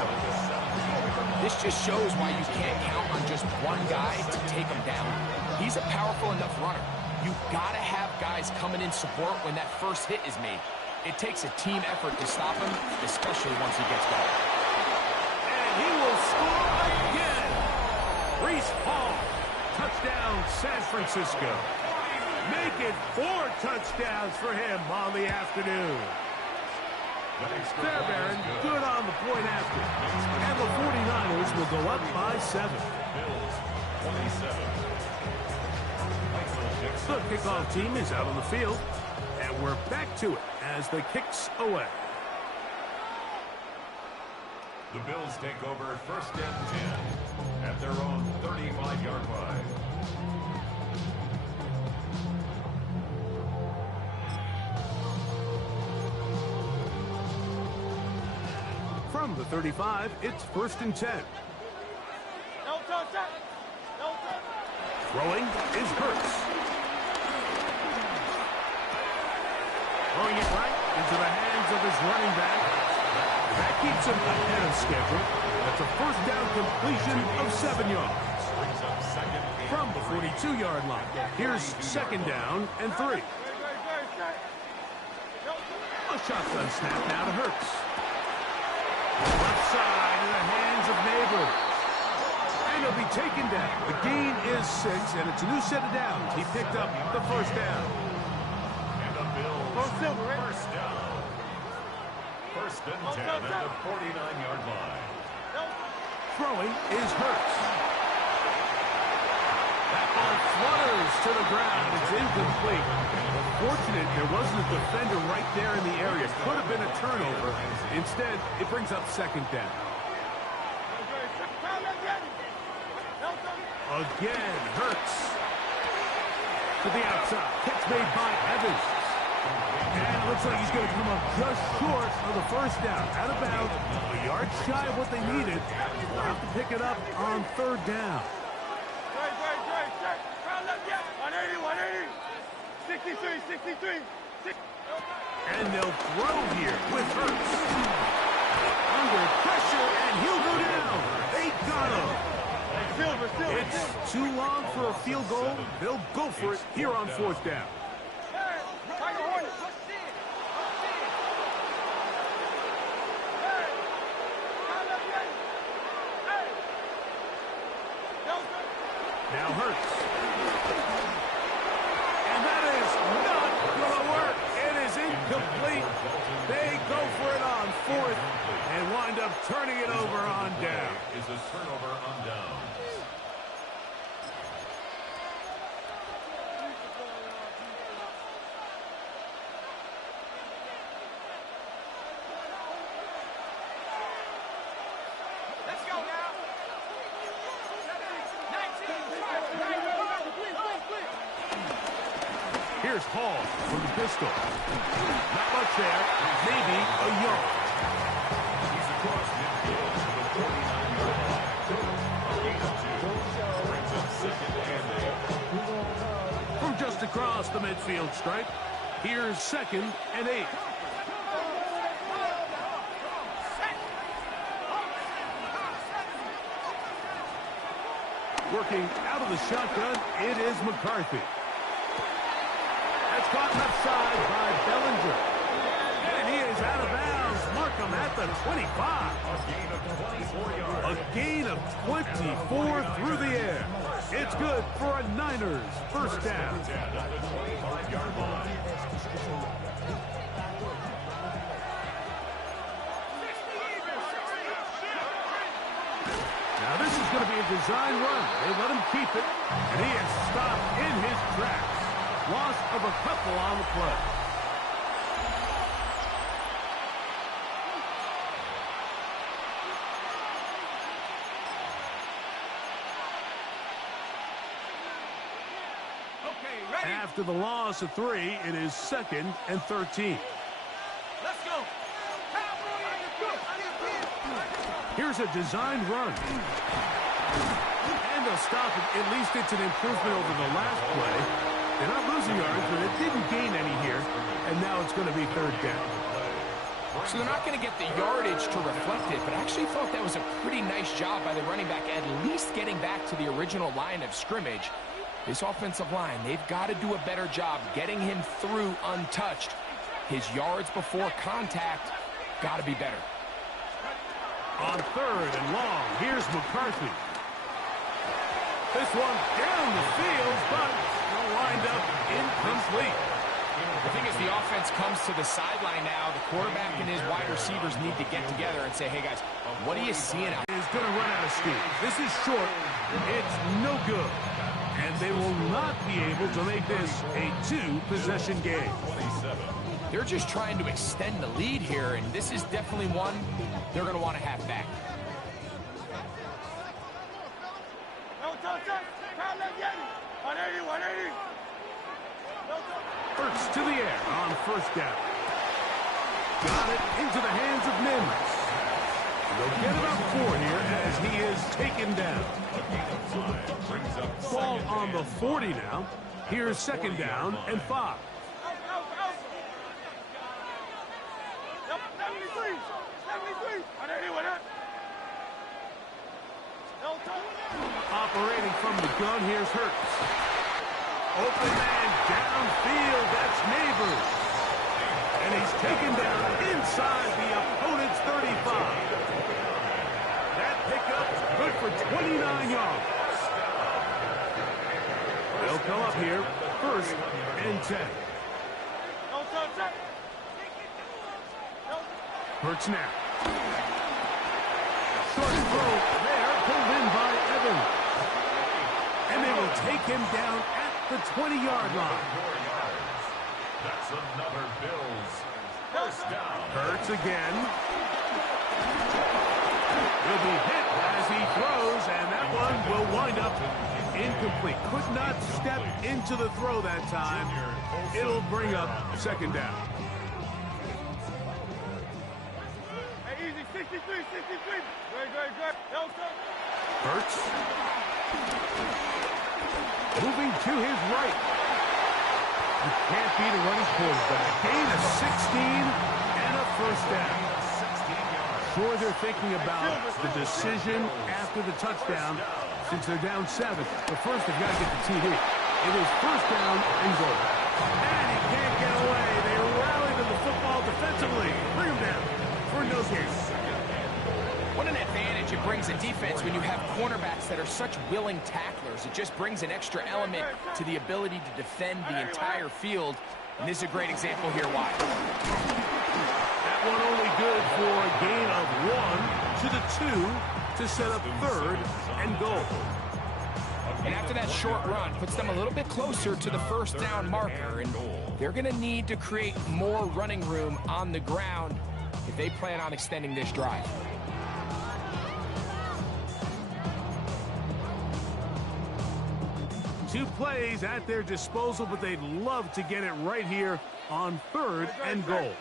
This just shows why you can't count on just one guy to take him down. He's a powerful enough runner. You've got to have guys coming in support when that first hit is made. It takes a team effort to stop him, especially once he gets going. And he will score again. Reese Hall. Touchdown, San Francisco. Make it 4 touchdowns for him on the afternoon. Fairbairn good on the point after. And the 49ers will go up by 7. The kickoff team is out on the field. And we're back to it as the kicks away. The Bills take over 1st and 10 at their own 35-yard line. From the 35, it's 1st and 10. Throwing is Hurts. Throwing it right into the hands of his running back. That keeps him ahead of schedule. That's a 1st down completion of 7 yards. From the 42-yard line, here's 2nd down and 3. A shotgun snap now to Hurts. Left side in the hands of Neighbors. And he'll be taken down. The gain is 6, and it's a new set of downs. He picked up the 1st down. And the Bills, 1st down. 1st and 10 at the 49-yard line. Throwing is Hurts. That ball flutters Gets to the ground. It's incomplete. Fortunate there wasn't a defender right there in the area. Could have been a turnover. Instead, it brings up second down. Again, Hurts. To the outside. Catch made by Evans. And it looks like he's going to come up just short of the first down. Out of bounds. A yard shy of what they needed. They'll have to pick it up on third down. 180. 63. And they'll throw here with Hurts. Under pressure, and he'll go down. They got him. It's too long for a field goal. They'll go for it here on fourth down. Now Hurts. And that is not going to work. It is incomplete. They go for it on fourth and wind up turning it over on down. Is a turnover on down. Let's go now. Here's Hall from the pistol. Not much there. Maybe a yard. He's across midfield to the 49-yard line. A gain of 2. Brings up second and 8. From just across the midfield stripe, here's second and 8. Working out of the shotgun, it is McCarthy. That's caught left side by Bellinger. And he is out of bounds. Mark him at the 25. A gain of 24 through the air. It's good for a Niners first down. Now this is going to be a design run. They let him keep it, and he is stopped in his tracks. Loss of a couple on the play. Okay, ready? After the loss of 3, it is second and 13. Let's go. Here's a designed run. And they'll stop it. At least it's an improvement over the last play. They're not losing yards, but it didn't gain any here. And now it's going to be third down. So they're not going to get the yardage to reflect it, but I actually thought that was a pretty nice job by the running back, at least getting back to the original line of scrimmage. This offensive line, they've got to do a better job getting him through untouched. His yards before contact got to be better. On third and long, here's McCarthy. This one down the field, but will wind up incomplete. The thing is, the offense comes to the sideline now. The quarterback and his wide receivers need to get together and say, hey, guys, what are you seeing out Is going to run out of steam. This is short. It's no good. And they will not be able to make this a 2-possession game. They're just trying to extend the lead here, and this is definitely one they're going to want to have back. Hurts to the air on first down. Got it into the hands of Mims. They'll get about 4 here as he is taken down. Ball on the 40 now. Here's second down and 5. Operating from the gun, here's Hurts. Open man downfield, that's Neighbors. And he's taken down inside the opponent's 35. That pickup good for 29 yards. They'll come up here, first and 10. Hurts now. Short throw there, pulled in by Evans. And they will take him down at the 20-yard line. That's another Bills first down. Hurts again. He'll be hit as he throws, and that one will wind up incomplete. Could not step into the throw that time. It'll bring up second down. Hey, easy, 63, 63. Great. Hurts. Moving to his right. You can't beat a running quarterback. Gain of 16 and a first down. Sure, they're thinking about the decision after the touchdown since they're down 7. But first, they've got to get the TD. It is first down and goal. And he can't get away. They rally to the football defensively. Bring him down for no gain. What an advantage it brings a defense when you have cornerbacks that are such willing tacklers. It just brings an extra element to the ability to defend the entire field. And this is a great example here why. That one only good for a gain of 1 to the 2 to set up third and goal. And after that short run, puts them a little bit closer to the first down marker. And they're going to need to create more running room on the ground if they plan on extending this drive. 2 plays at their disposal, but they'd love to get it right here on third and goal.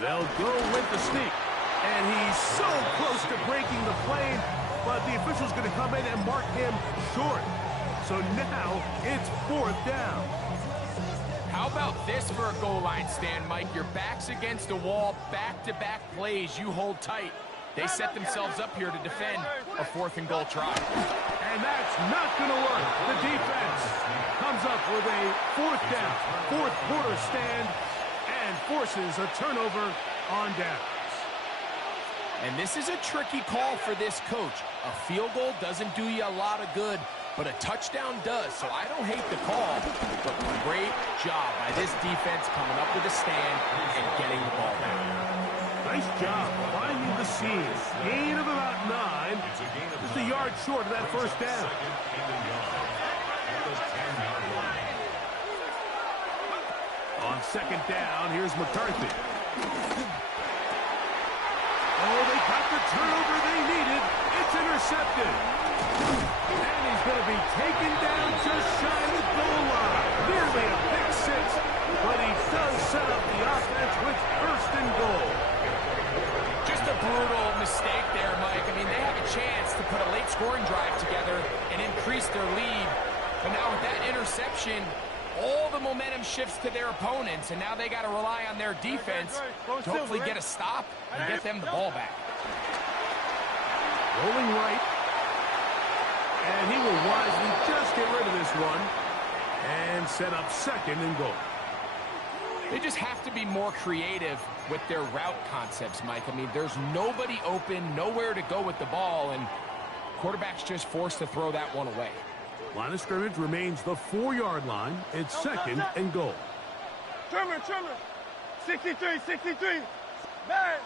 They'll go with the sneak. And he's so close to breaking the plane, but the official's going to come in and mark him short. So now it's fourth down. How about this for a goal line stand, Mike? Your back's against a wall, back-to-back plays, you hold tight. They set themselves up here to defend a fourth and goal try. And that's not going to work. The defense comes up with a fourth down, fourth quarter stand, and forces a turnover on downs. And this is a tricky call for this coach. A field goal doesn't do you a lot of good, but a touchdown does, so I don't hate the call. But great job by this defense coming up with a stand and getting the ball back. Nice job finding the seams. Gain of about 9. Just a yard short of that first down. On second down, here's McCarthy. Oh, they got the turnover they needed. It's intercepted. And he's going to be taken down just shy of the goal line. Nearly a pick 6, but he does set up the offense with first and goal. Just a brutal mistake there, Mike. I mean, they have a chance to put a late scoring drive together and increase their lead. But now with that interception, all the momentum shifts to their opponents, and now they got to rely on their defense to hopefully get a stop and get them the ball back. Rolling right. And he will wisely just get rid of this one and set up second and goal. They just have to be more creative with their route concepts, Mike. I mean, there's nobody open, nowhere to go with the ball, and quarterback's just forced to throw that one away. Line of scrimmage remains the 4-yard line. It's second and goal. Trimmer. 63. Man.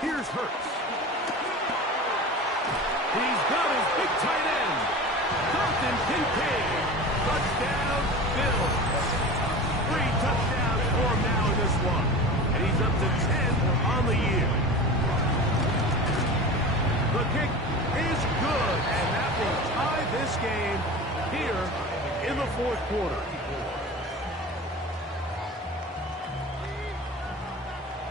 Here's Hurts. He's got his big tight end. Dalton Kincaid. Touchdown, Bills. 3 touchdowns for him now in this one. And he's up to 10 on the year. The kick is good, and that will tie this game here in the fourth quarter.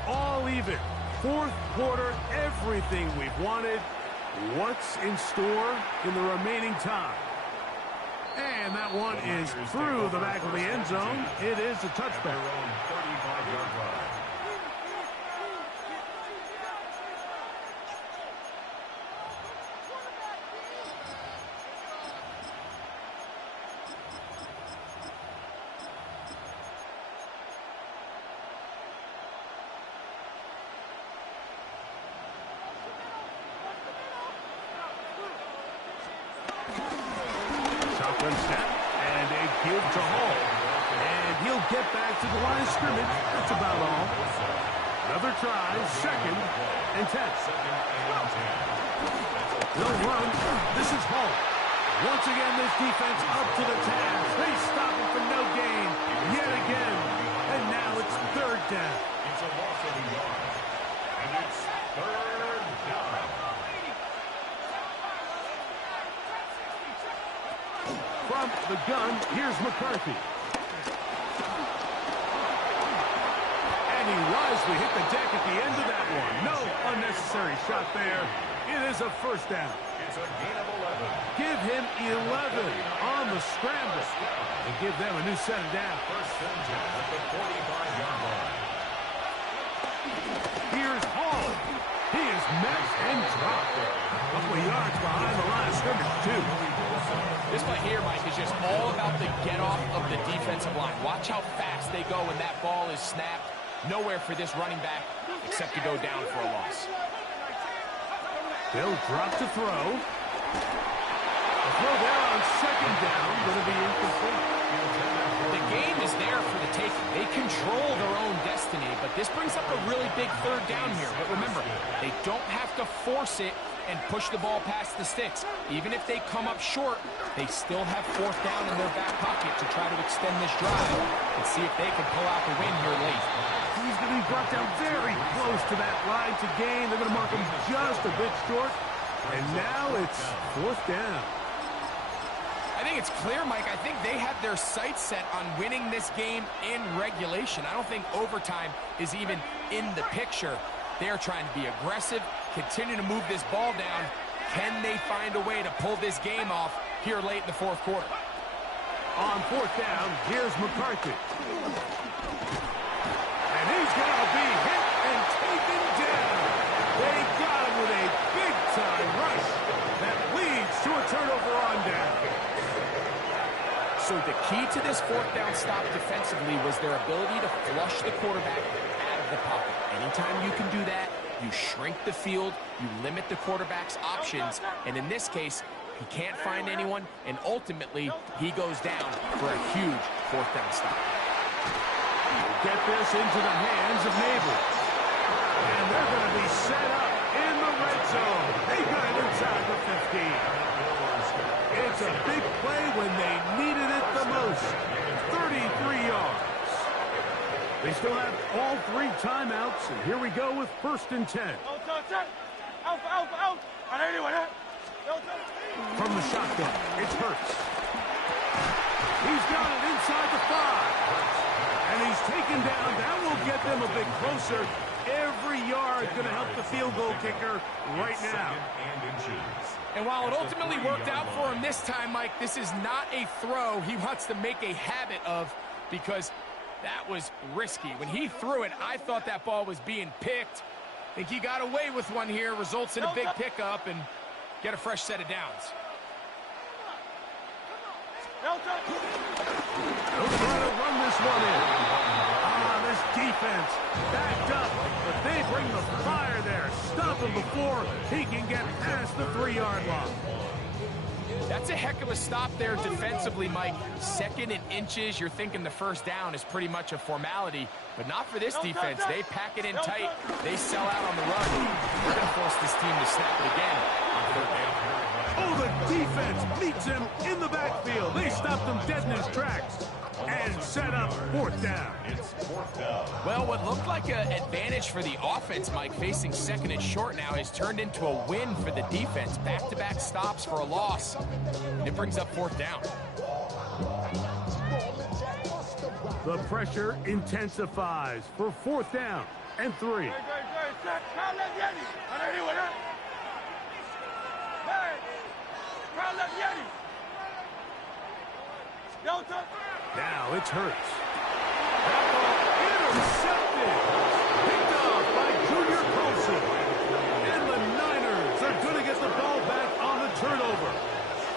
All even. Fourth quarter, everything we've wanted. What's in store in the remaining time? And that one is through the back of the end zone. It is a touchback. Shotgun snap and a give to Hall. And and he'll get back to the line of scrimmage. That's about all. Another try, 2nd and 10. They'll run. This is Hall. Once again, this defense up to the task. They stop him for no gain yet again. And now it's 3rd down. It's a loss of a yard. And it's 3rd down. From the gun, here's McCarthy. And he wisely hit the deck at the end of that one. No unnecessary shot there. It is a 1st down. It's a gain of 11. Give him 11 on the scramble. And give them a new set of down. 1st and 10 at the 45-yard line. Here's Hall. He is met and dropped. A couple of yards behind the line of scrimmage, too. This play here, Mike, is just all about the get-off of the defensive line. Watch how fast they go when that ball is snapped. Nowhere for this running back except to go down for a loss. They'll drop to throw. The throw there on 2nd down, going to be incomplete. The game is there for the taking. They control their own destiny, but this brings up a really big 3rd down here. But remember, they don't have to force it and push the ball past the sticks. Even if they come up short, they still have 4th down in their back pocket to try to extend this drive and see if they can pull out the win here late. He's going to be brought down very close to that line to gain. They're going to mark him just a bit short. And now it's 4th down. I think it's clear, Mike. I think they have their sights set on winning this game in regulation. I don't think overtime is even in the picture. They're trying to be aggressive, continue to move this ball down. Can they find a way to pull this game off here late in the 4th quarter? On 4th down, here's McCarthy. And he's going to be hit and taken down. They got him with a big-time rush that leads to a turnover on down. So the key to this 4th down stop defensively was their ability to flush the quarterback out of the pocket. Anytime you can do that, you shrink the field, you limit the quarterback's options, and in this case, he can't find anyone, and ultimately, he goes down for a huge 4th down stop. Get this into the hands of Neighbors. And they're going to be set up in the red zone. They got it inside the 15. It's a big play when they needed it the most. 33 yards. They still have all 3 timeouts, and here we go with 1st and 10. From the shotgun, it's Hurts. He's got it inside the 5. And he's taken down. That will get them a bit closer. Every yard going to help the field goal kicker right now. And while it ultimately worked out for him this time, Mike, this is not a throw he wants to make a habit of because that was risky. When he threw it, I thought that ball was being picked. I think he got away with one here, results in a big pickup and get a fresh set of downs. They'll try to run this one in. This defense backed up, but they bring the fire there. Stop him before he can get past the 3-yard line. That's a heck of a stop there defensively, Mike. 2nd and inches, you're thinking the 1st down is pretty much a formality, but not for this defense. They pack it in tight. They sell out on the run. They're going to force this team to snap it again on 3rd down. Oh, the defense meets him in the backfield. They stopped him dead in his tracks and set up 4th down. It's 4th down. Well, what looked like an advantage for the offense, Mike, facing 2nd and short now, has turned into a win for the defense. Back-to-back stops for a loss. And it brings up 4th down. The pressure intensifies for 4th down and 3. Now it's Hurts. That ball intercepted. Picked off by Junior Colson. And the Niners are going to get the ball back on the turnover.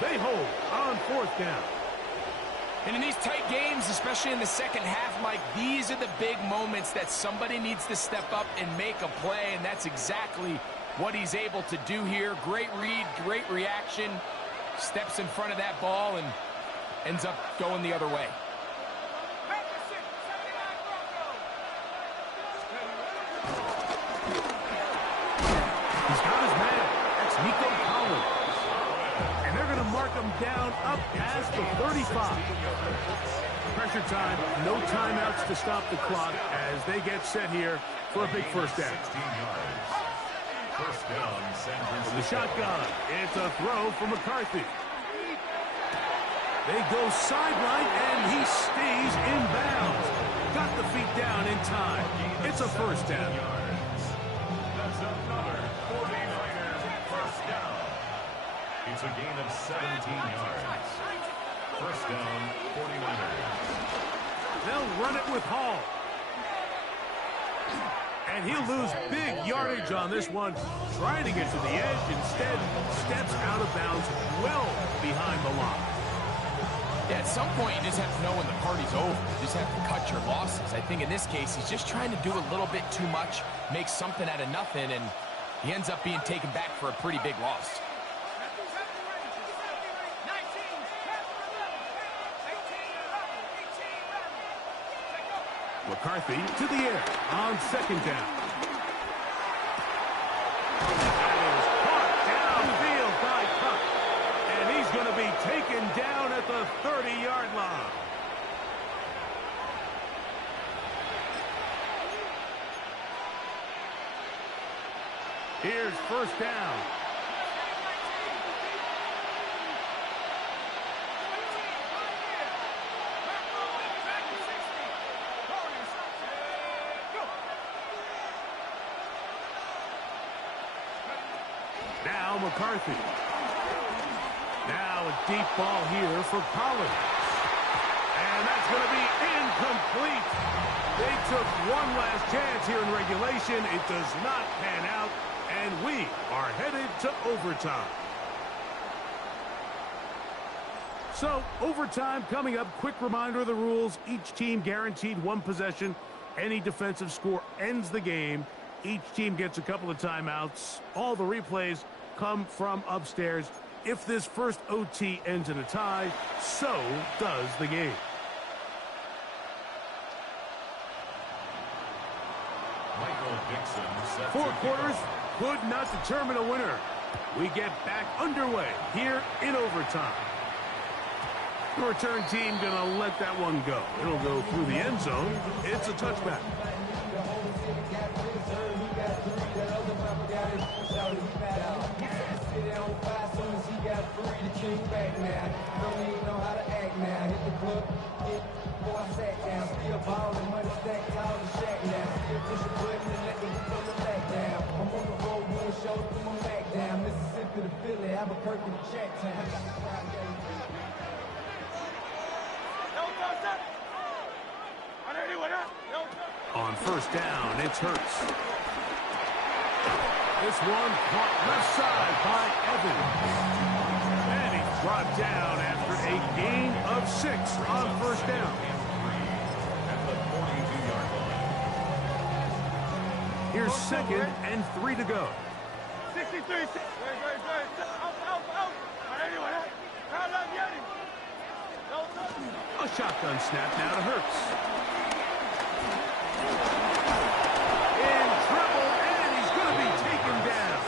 They hold on 4th down. And in these tight games, especially in the second half, Mike, these are the big moments that somebody needs to step up and make a play, and that's exactly what he's able to do here. Great read, great reaction, steps in front of that ball and ends up going the other way. down up past the 35. Pressure time, no timeouts to stop the clock as they get set here for a big first down. First down, San Francisco. From the shotgun, it's a throw for McCarthy. They go sideline, and he stays in bounds. Got the feet down in time. It's a first down. That's another 49ers first down. It's a gain of 17 yards. First down, 49ers. They'll run it with Hall. And he'll lose big yardage on this one. Trying to get to the edge. Instead, steps out of bounds well behind the line. Yeah, at some point, you just have to know when the party's over. You just have to cut your losses. I think in this case, he's just trying to do a little bit too much, make something out of nothing, and he ends up being taken back for a pretty big loss. McCarthy to the air on second down. That is caught downfield by Cup. And he's going to be taken down at the 30-yard line. Here's first down. Now McCarthy. Now a deep ball here for Collins. And that's going to be incomplete. They took one last chance here in regulation. It does not pan out, and we are headed to overtime. So, overtime coming up. Quick reminder of the rules. Each team guaranteed one possession. Any defensive score ends the game. Each team gets a couple of timeouts. All the replays come from upstairs. If this first OT ends in a tie, so does the game. Michael Dixon set 4 to quarters kick could not determine a winner. We get back underway here in overtime. The return team gonna let that one go. It'll go through the end zone. It's a touchback. On first down, it's Hurts. This one caught left side by Evans. And he's brought down after a gain of 6 on first down. at the 42-yard line. Here's second and 3 to go. 63. A shotgun snap now to Hurts. In trouble, and he's going to be taken down.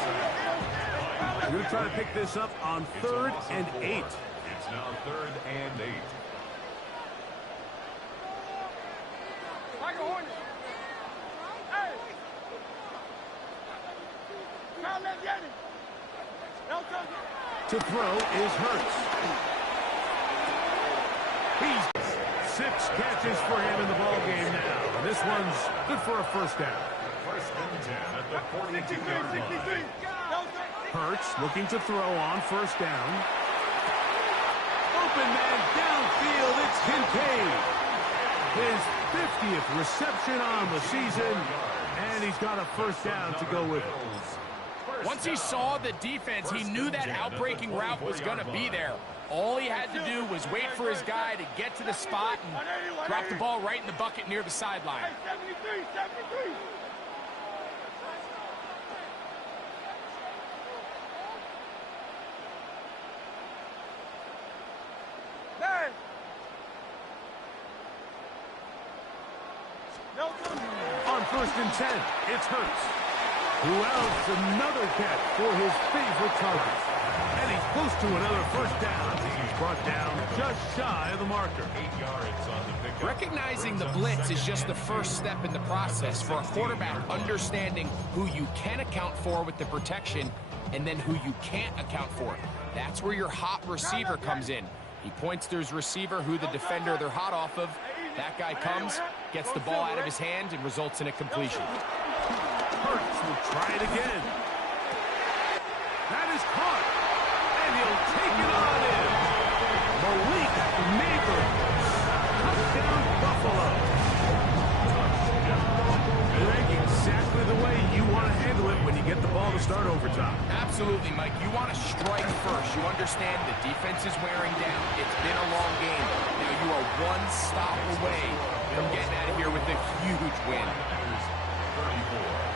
We're going to try to pick this up on 3rd and 8. It's now 3rd and 8. To throw is Hurts. He's 6 catches for him in the ball game now. And this one's good for a first down. First and 10 at the 42-yard line. Hurts looking to throw on first down. Open man downfield. It's Kincaid. His 50th reception on the season. And he's got a first down to go with it. Once he saw the defense, he knew that outbreaking route was going to be there. All he had to do was wait for his guy to get to the spot and drop the ball right in the bucket near the sideline. 73. On first and 10, it's Hurts. Who else? Another catch for his favorite target. And he's Close to another first down. He's brought down just shy of the marker. 8 yards on the pickup. Recognizing the blitz is just the first step in the process for a quarterback understanding who you can account for with the protection and then who you can't account for. That's where your hot receiver comes in. He points to his receiver who the defender they're hot off of. That guy comes, gets the ball out of his hand, and results in a completion. Hurts will try it again. That is caught. And he'll take it on in. Malik Neighbors. Touchdown, Buffalo. Greg, exactly the way you want to handle it when you get the ball to start overtime. Absolutely, Mike. You want to strike first. You understand the defense is wearing down. It's been a long game. Now you are one stop away from getting out of here with a huge win. 34.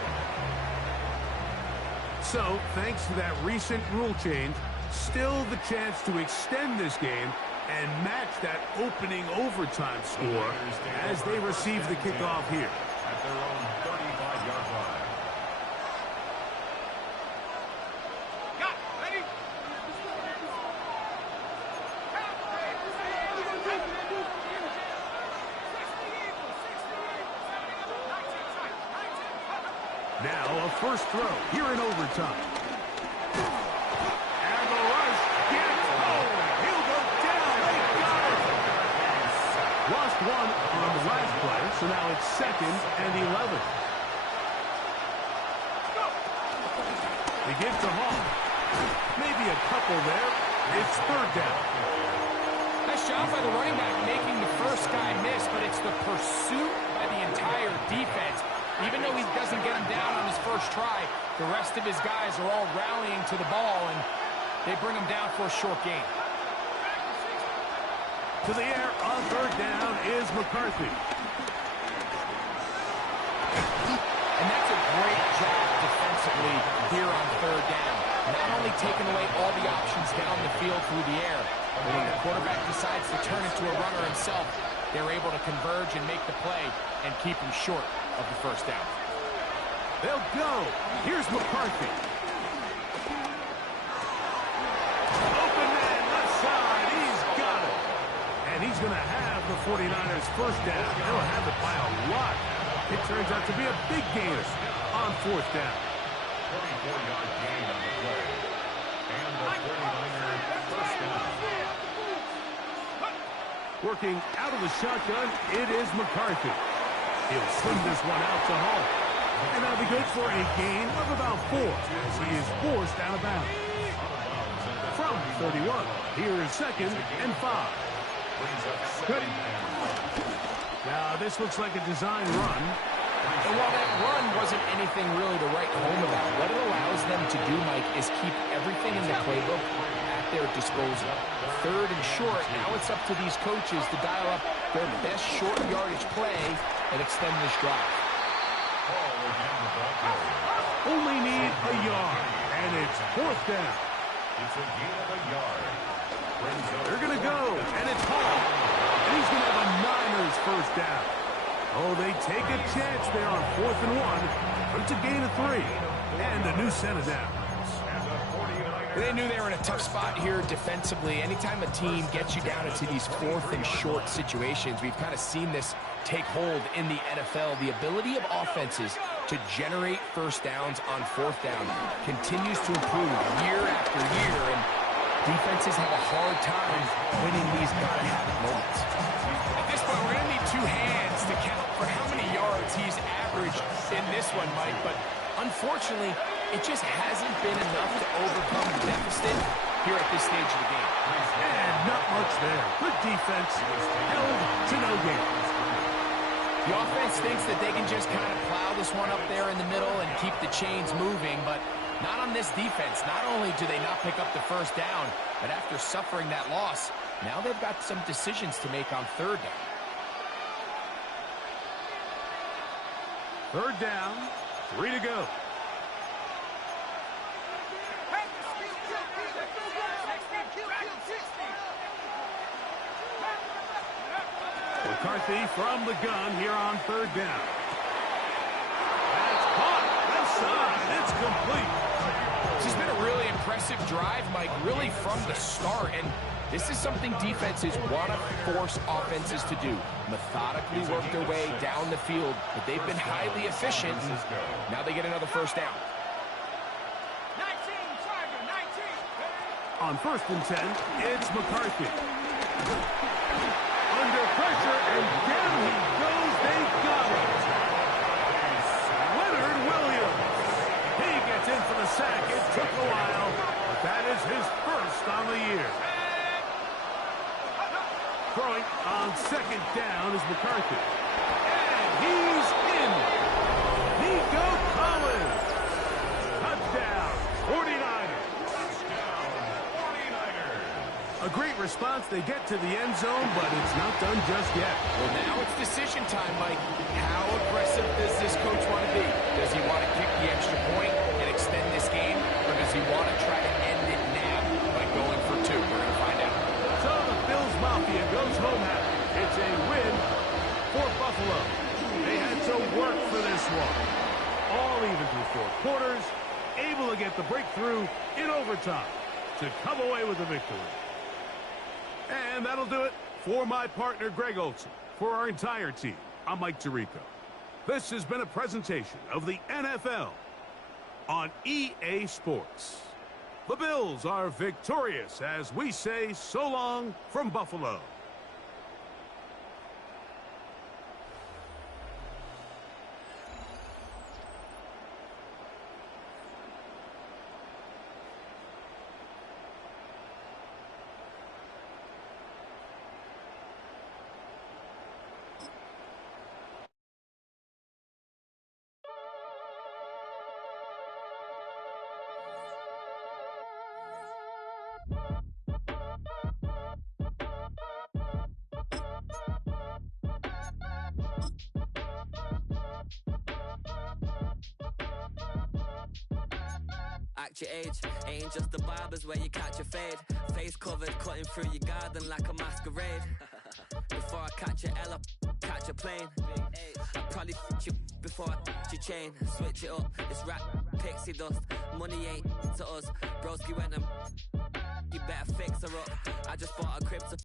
So, thanks to that recent rule change, still the chance to extend this game and match that opening overtime score as they receive the kickoff here. At their own 35-yard line. Now a first throw here in overtime. And the rush gets home. He'll go down. They got it. Lost one on the last play, so now it's 2nd and 11. They give to Hall. Maybe a couple there. It's 3rd down. Nice job by the running back making the first guy miss, but it's the pursuit by the entire defense. Even though he doesn't get him down on his first try, the rest of his guys are all rallying to the ball, and they bring him down for a short gain. To the air on 3rd down is McCarthy. And that's a great job defensively here on 3rd down. Not only taking away all the options down the field through the air, but when the quarterback decides to turn into a runner himself, they're able to converge and make the play and keep him short of the first down. They'll go. Here's McCarthy. Open man left side. He's got it. And he's going to have the 49ers first down. They'll have it by a lot. It turns out to be a big gain on 4th down. 34-yard gain on the play. And the 49ers first down. Working out of the shotgun, it is McCarthy. He'll sling this one out to Hall. And that'll be good for a gain of about 4 as he is forced out of bounds. From 31, here is 2nd and 5. Good. Now this looks like a design run. And while that run wasn't anything really to write home about, what it allows them to do, Mike, is keep everything in the playbook at their disposal. 3rd and short, now it's up to these coaches to dial up their best short yardage play and extend this drive. Only need a yard, and it's 4th down. It's a gain of a yard. They're going to go, and it's Hall. And he's going to have a Niners first down. Oh, they take a chance there on 4th and 1, but it's a gain of 3, and a new set of downs. They knew they were in a tough spot here defensively. Anytime a team gets you down into these 4th and short situations, we've kind of seen this take hold in the NFL. The ability of offenses to generate first downs on 4th down continues to improve year after year, and defenses have a hard time winning these gotta-have-it moments. At this point, we're going to need 2 hands to count for how many yards he's averaged in this one, Mike, but unfortunately, it just hasn't been enough to overcome the deficit here at this stage of the game. And not much there. Good defense, held to no gain. The offense thinks that they can just kind of plow this one up there in the middle and keep the chains moving, but not on this defense. Not only do they not pick up the first down, but after suffering that loss, now they've got some decisions to make on 3rd down. 3rd down, 3 to go. McCarthy from the gun here on 3rd down. That's caught. Left side. It's complete. This has been a really impressive drive, Mike, really from the start. And this is something defenses want to force offenses to do. Methodically work their way down the field, but they've been highly efficient. Now they get another first down. 19, Tiger, 19. On 1st and 10, it's McCarthy. Under pressure, and down he goes. They got him. Leonard Williams. He gets in for the sack. It took a while, but that is his first on the year. Throwing on 2nd down is McCarthy. And he's in. Nico Collins. Touchdown, 49ers. A great response. They get to the end zone, but it's not done just yet. Well, now it's decision time, Mike. How aggressive does this coach want to be? Does he want to kick the extra point and extend this game, or does he want to try to end it now by going for 2? We're going to find out. So the Bills Mafia goes home happy. It's a win for Buffalo. They had to work for this one. All even through 4 quarters, able to get the breakthrough in overtime to come away with the victory. And that'll do it for my partner, Greg Olson. For our entire team, I'm Mike Tirico. This has been a presentation of the NFL on EA Sports. The Bills are victorious as we say so long from Buffalo. Act your age, ain't just the barbers where you catch a fade. Face covered, cutting through your garden like a masquerade. Before I catch a L up, catch a plane. I'd probably f you before I your chain. Switch it up, it's rap, pixie dust. Money ain't to us. Broski went and you better fix her up. I just bought a crib to